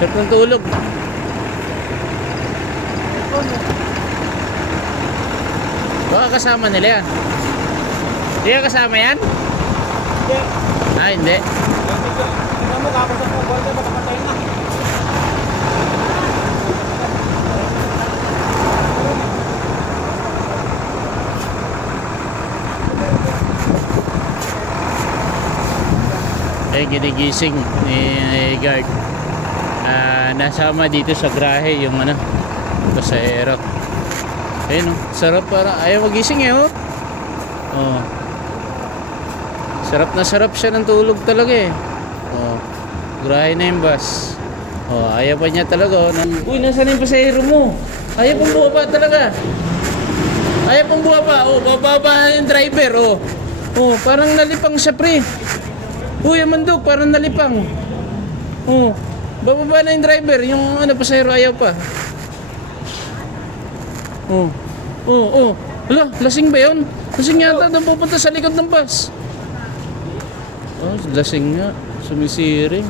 Sarap ng tulog. Baka kasama nila yan. Hindi ka kasama yan? Hindi. Ah, hindi. Tingnan mo, kakasap mo, boy, makapatay na. Eh, ginigising ni guard. Nasama dito sa grahe yung ano, pasahero. Ayun, sarap para ayaw magising eh, oh. Oh. Sarap na sarap siya ng tulog talaga eh. Oh. Grahe na yung bus. Oh, ayaw pa niya talaga. Oh. Uy, nasaan yung pasahero mo? Ayaw pong bumaba talaga. Ayaw pong bumaba. Oh, bababa yung driver, oh. Oh, parang nalipang siya, pre. Uy, Amandog, parang nalipang. Oh, bababa na yung driver. Yung ano, pasahero ayaw pa. Oh, oh, oh. Hala, lasing ba yun? Lasing yata na pupunta sa likod ng bus. Oh, lasing nga. Sumisiring.